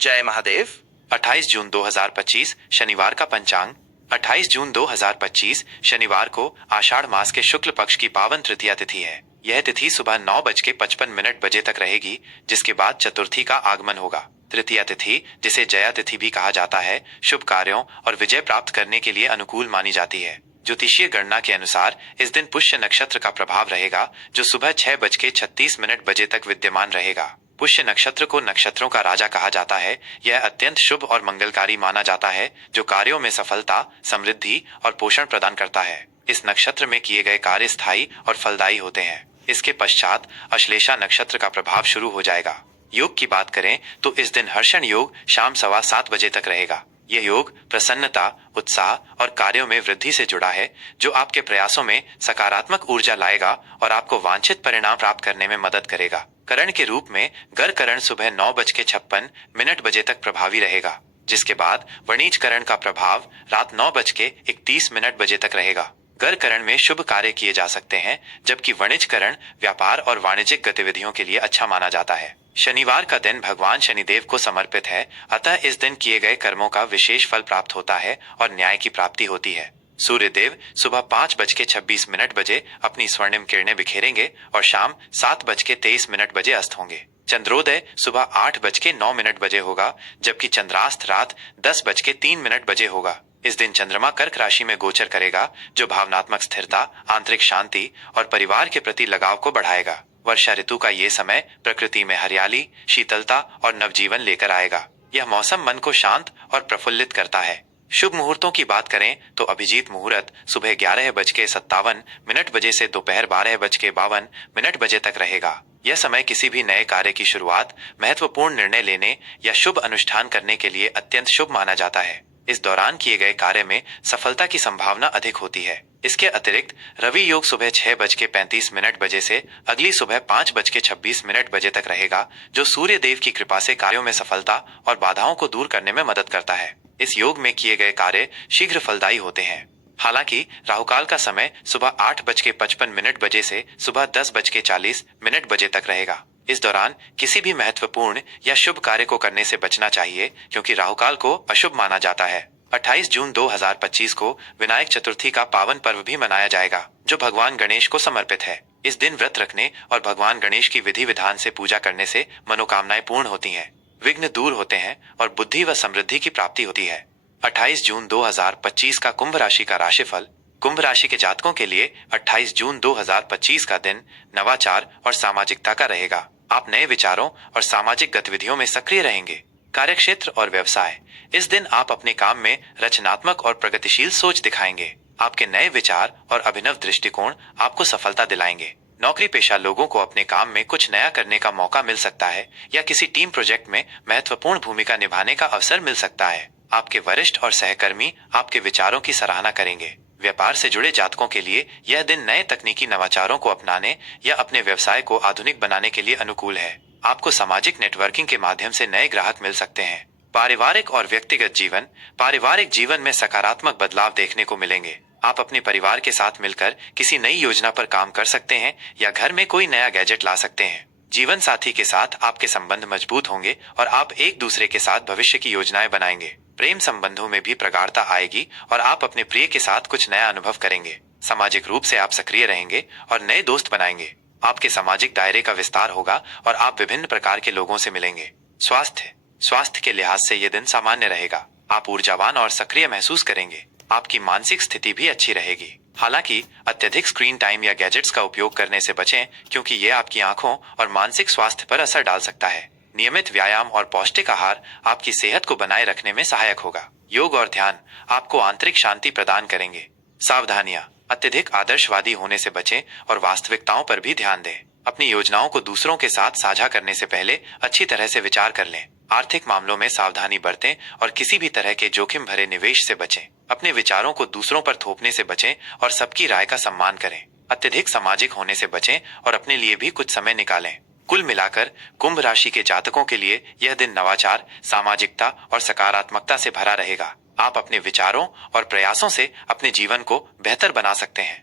जय महादेव। 28 जून 2025 शनिवार का पंचांग। 28 जून 2025 शनिवार को आषाढ़ मास के शुक्ल पक्ष की पावन तृतीया तिथि है। यह तिथि सुबह 9:55 बजे तक रहेगी, जिसके बाद चतुर्थी का आगमन होगा। तृतीया तिथि, जिसे जया तिथि भी कहा जाता है, शुभ कार्यों और विजय प्राप्त करने के लिए अनुकूल मानी जाती है। ज्योतिषीय गणना के अनुसार इस दिन पुष्य नक्षत्र का प्रभाव रहेगा, जो सुबह 6:36 बजे तक विद्यमान रहेगा। पुष्य नक्षत्र को नक्षत्रों का राजा कहा जाता है। यह अत्यंत शुभ और मंगलकारी माना जाता है, जो कार्यों में सफलता, समृद्धि और पोषण प्रदान करता है। इस नक्षत्र में किए गए कार्य स्थायी और फलदायी होते हैं। इसके पश्चात अश्लेषा नक्षत्र का प्रभाव शुरू हो जाएगा। योग की बात करें तो इस दिन हर्षण योग शाम 7:15 तक रहेगा। यह योग प्रसन्नता, उत्साह और कार्यों में वृद्धि से जुड़ा है, जो आपके प्रयासों में सकारात्मक ऊर्जा लाएगा और आपको वांछित परिणाम प्राप्त करने में मदद करेगा। करण के रूप में गर करण सुबह 9:56 बजे तक प्रभावी रहेगा, जिसके बाद वणिज करण का प्रभाव रात 9:31 बजे तक रहेगा। गर करण में शुभ कार्य किए जा सकते हैं, जबकि वणिज करण व्यापार और वाणिज्यिक गतिविधियों के लिए अच्छा माना जाता है। शनिवार का दिन भगवान शनिदेव को समर्पित है, अतः इस दिन किए गए कर्मों का विशेष फल प्राप्त होता है और न्याय की प्राप्ति होती है। सूर्यदेव सुबह 5:26 बजे अपनी स्वर्णिम किरणें बिखेरेंगे और शाम 7:23 बजे अस्त होंगे। चंद्रोदय सुबह 8:09 बजे होगा, जबकि चंद्रास्त रात 10:03 बजे होगा। इस दिन चंद्रमा कर्क राशि में गोचर करेगा, जो भावनात्मक स्थिरता, आंतरिक शांति और परिवार के प्रति लगाव को बढ़ाएगा। वर्षा ऋतु का ये समय प्रकृति में हरियाली, शीतलता और नवजीवन लेकर आएगा। यह मौसम मन को शांत और प्रफुल्लित करता है। शुभ मुहूर्तों की बात करें तो अभिजीत मुहूर्त सुबह 11:57 बजे से दोपहर 12:52 बजे तक रहेगा। यह समय किसी भी नए कार्य की शुरुआत, महत्वपूर्ण निर्णय लेने या शुभ अनुष्ठान करने के लिए अत्यंत शुभ माना जाता है। इस दौरान किए गए कार्य में सफलता की संभावना अधिक होती है। इसके अतिरिक्त रवि योग सुबह 6:35 बजे से अगली सुबह 5:26 बजे तक रहेगा, जो सूर्य देव की कृपा से कार्यों में सफलता और बाधाओं को दूर करने में मदद करता है। इस योग में किए गए कार्य शीघ्र फलदायी होते हैं। हालांकि राहुकाल का समय सुबह 8:55 बजे से सुबह 10:40 बजे तक रहेगा। इस दौरान किसी भी महत्वपूर्ण या शुभ कार्य को करने से बचना चाहिए, क्योंकि राहुकाल को अशुभ माना जाता है। 28 जून 2025 को विनायक चतुर्थी का पावन पर्व भी मनाया जाएगा, जो भगवान गणेश को समर्पित है। इस दिन व्रत रखने और भगवान गणेश की विधि विधान से पूजा करने से मनोकामनाएं पूर्ण होती हैं, विघ्न दूर होते हैं और बुद्धि व समृद्धि की प्राप्ति होती है। 28 जून 2025 का कुंभ राशि का राशिफल। कुंभ राशि के जातकों के लिए 28 जून 2025 का दिन नवाचार और सामाजिकता का रहेगा। आप नए विचारों और सामाजिक गतिविधियों में सक्रिय रहेंगे। कार्यक्षेत्र और व्यवसाय। इस दिन आप अपने काम में रचनात्मक और प्रगतिशील सोच दिखाएंगे। आपके नए विचार और अभिनव दृष्टिकोण आपको सफलता दिलाएंगे। नौकरी पेशा लोगों को अपने काम में कुछ नया करने का मौका मिल सकता है या किसी टीम प्रोजेक्ट में महत्वपूर्ण भूमिका निभाने का अवसर मिल सकता है। आपके वरिष्ठ और सहकर्मी आपके विचारों की सराहना करेंगे। व्यापार से जुड़े जातकों के लिए यह दिन नए तकनीकी नवाचारों को अपनाने या अपने व्यवसाय को आधुनिक बनाने के लिए अनुकूल है। आपको सामाजिक नेटवर्किंग के माध्यम से नए ग्राहक मिल सकते हैं। पारिवारिक और व्यक्तिगत जीवन। पारिवारिक जीवन में सकारात्मक बदलाव देखने को मिलेंगे। आप अपने परिवार के साथ मिलकर किसी नई योजना पर काम कर सकते हैं या घर में कोई नया गैजेट ला सकते हैं। जीवन साथी के साथ आपके संबंध मजबूत होंगे और आप एक दूसरे के साथ भविष्य की योजनाएं बनाएंगे। प्रेम संबंधों में भी प्रगाढ़ता आएगी और आप अपने प्रिय के साथ कुछ नया अनुभव करेंगे। सामाजिक रूप से आप सक्रिय रहेंगे और नए दोस्त बनाएंगे। आपके सामाजिक दायरे का विस्तार होगा और आप विभिन्न प्रकार के लोगों से मिलेंगे। स्वास्थ्य के लिहाज से यह दिन सामान्य रहेगा। आप ऊर्जावान और सक्रिय महसूस करेंगे। आपकी मानसिक स्थिति भी अच्छी रहेगी। हालांकि अत्यधिक स्क्रीन टाइम या गैजेट्स का उपयोग करने से बचें, क्योंकि यह आपकी आंखों और मानसिक स्वास्थ्य पर असर डाल सकता है। नियमित व्यायाम और पौष्टिक आहार आपकी सेहत को बनाए रखने में सहायक होगा। योग और ध्यान आपको आंतरिक शांति प्रदान करेंगे। सावधानियां। अत्यधिक आदर्शवादी होने से बचें और वास्तविकताओं पर भी ध्यान दें। अपनी योजनाओं को दूसरों के साथ साझा करने से पहले अच्छी तरह से विचार कर लें। आर्थिक मामलों में सावधानी बरतें और किसी भी तरह के जोखिम भरे निवेश से बचें। अपने विचारों को दूसरों पर थोपने से बचें और सबकी राय का सम्मान करें। अत्यधिक सामाजिक होने से बचें और अपने लिए भी कुछ समय निकालें। कुल मिलाकर कुंभ राशि के जातकों के लिए यह दिन नवाचार, सामाजिकता और सकारात्मकता से भरा रहेगा। आप अपने विचारों और प्रयासों से अपने जीवन को बेहतर बना सकते हैं।